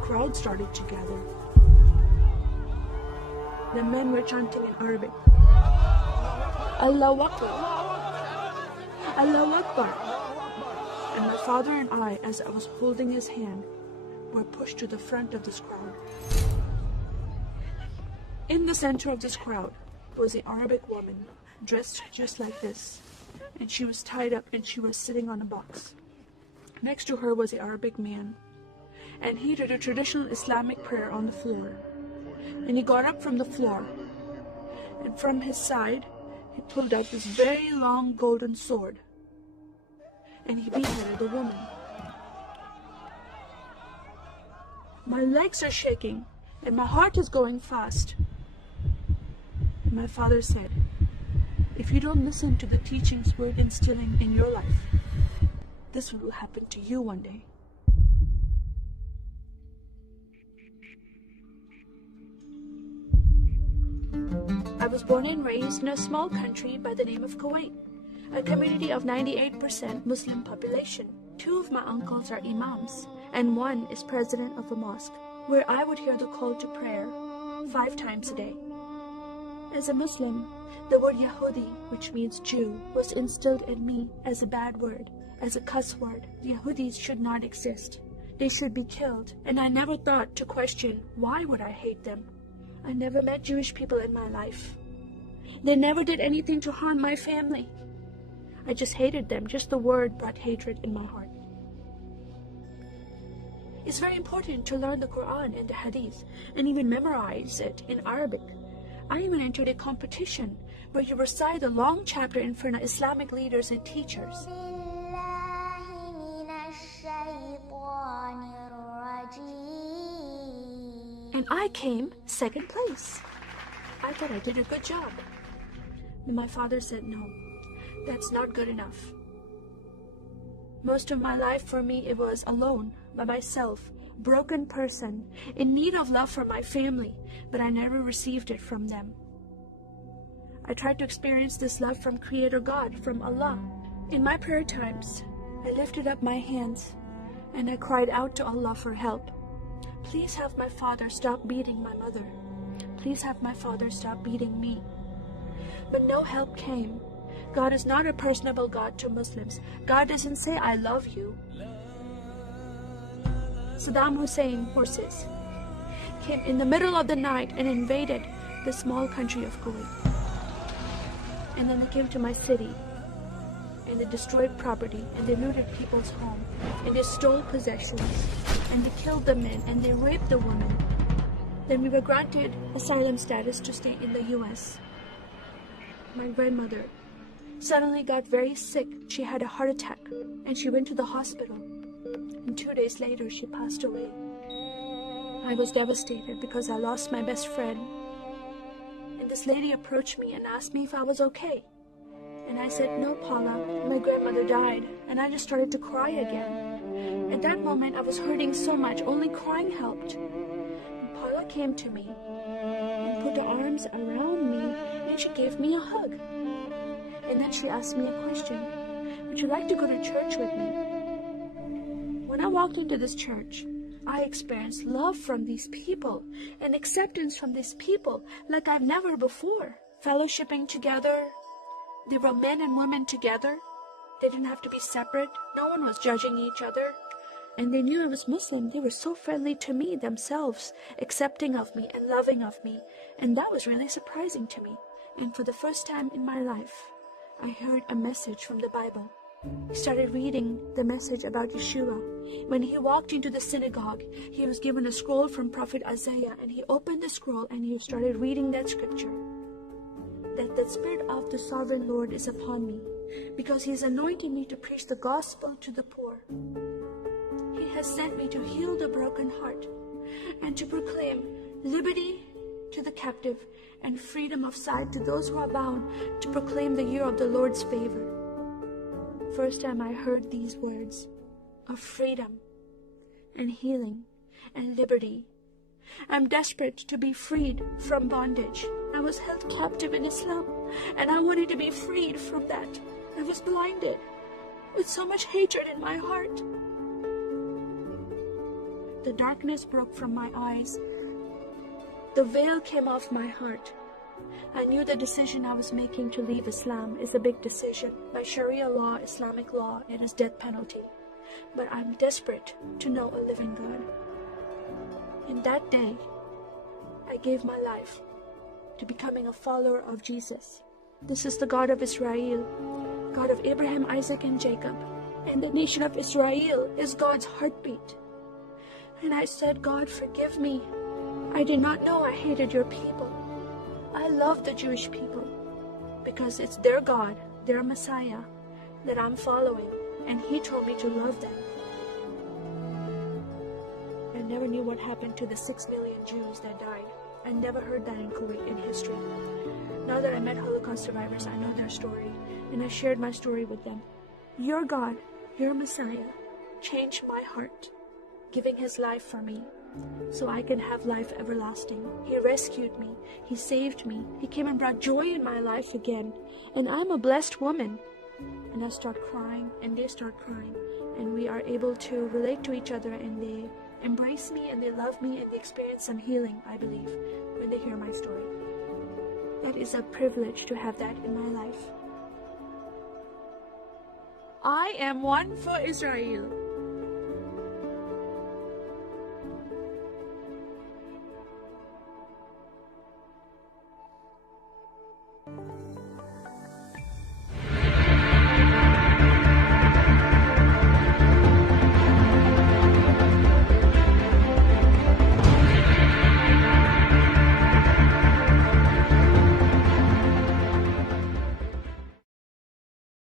crowd started to gather. The men were chanting in Arabic, Allahu Akbar, Allahu Akbar. And my father and I, as I was holding his hand, were pushed to the front of this crowd. In the center of this crowd was an Arabic woman, dressed just like this, and she was tied up and she was sitting on a box. Next to her was an Arabic man, and he did a traditional Islamic prayer on the floor. And he got up from the floor, and from his side, he pulled out this very long golden sword, and he beheaded the woman. My legs are shaking, and my heart is going fast. And my father said, if you don't listen to the teachings we're instilling in your life, this will happen to you one day. I was born and raised in a small country by the name of Kuwait, a community of 98% Muslim population. 2 of my uncles are imams, and 1 is president of a mosque, where I would hear the call to prayer 5 times a day. As a Muslim, the word Yahudi, which means Jew, was instilled in me as a bad word, as a cuss word. Yahudis should not exist. They should be killed, and I never thought to question why would I hate them. I never met Jewish people in my life. They never did anything to harm my family. I just hated them. Just the word brought hatred in my heart. It's very important to learn the Quran and the Hadith and even memorize it in Arabic. I even entered a competition where you recite a long chapter in front of Islamic leaders and teachers. And I came 2nd place. I thought I did a good job. And my father said, no, that's not good enough. Most of my life for me, it was alone, by myself, broken person, in need of love from my family, but I never received it from them. I tried to experience this love from Creator God, from Allah. In my prayer times, I lifted up my hands and I cried out to Allah for help. Please have my father stop beating my mother. Please have my father stop beating me. But no help came. God is not a personable God to Muslims. God doesn't say, I love you. Saddam Hussein forces came in the middle of the night and invaded the small country of Kuwait. And then they came to my city and they destroyed property and they looted people's home and they stole possessions and they killed the men and they raped the women. Then we were granted asylum status to stay in the US. My grandmother suddenly got very sick. She had a heart attack and she went to the hospital. And 2 days later, she passed away. I was devastated because I lost my best friend. And this lady approached me and asked me if I was okay. And I said, no, Paula, my grandmother died. And I just started to cry again. At that moment, I was hurting so much, only crying helped. And Paula came to me and put her arms around me and she gave me a hug. And then she asked me a question. Would you like to go to church with me? When I walked into this church, I experienced love from these people and acceptance from these people like I've never before. Fellowshipping together. They were men and women together. They didn't have to be separate. No one was judging each other. And they knew I was Muslim. They were so friendly to me themselves, accepting of me and loving of me. And that was really surprising to me. And for the first time in my life, I heard a message from the Bible. He started reading the message about Yeshua. When he walked into the synagogue, he was given a scroll from Prophet Isaiah, and he opened the scroll and he started reading that scripture. That the Spirit of the Sovereign Lord is upon me, because he has anointed me to preach the gospel to the poor. He has sent me to heal the broken heart and to proclaim liberty to the captive and freedom of sight to those who are bound, to proclaim the year of the Lord's favor. First time I heard these words of freedom and healing and liberty. I'm desperate to be freed from bondage. I was held captive in Islam and I wanted to be freed from that. I was blinded with so much hatred in my heart. The darkness broke from my eyes. The veil came off my heart. I knew the decision I was making to leave Islam is a big decision. By Sharia law, Islamic law, it is death penalty. But I'm desperate to know a living God. In that day, I gave my life to becoming a follower of Jesus. This is the God of Israel, God of Abraham, Isaac, and Jacob. And the nation of Israel is God's heartbeat. And I said, God, forgive me. I did not know I hated your people. I love the Jewish people because it's their God, their Messiah that I'm following. And He told me to love them. I never knew what happened to the 6 million Jews that died. I never heard that in Kuwait in history. Now that I met Holocaust survivors, I know their story, and I shared my story with them. Your God, your Messiah, changed my heart, giving His life for me, so I can have life everlasting. He rescued me. He saved me. He came and brought joy in my life again. And I'm a blessed woman. And I start crying, and they start crying, and we are able to relate to each other, and they embrace me, and they love me, and they experience some healing, I believe, when they hear my story. That is a privilege to have that in my life. I am one for Israel.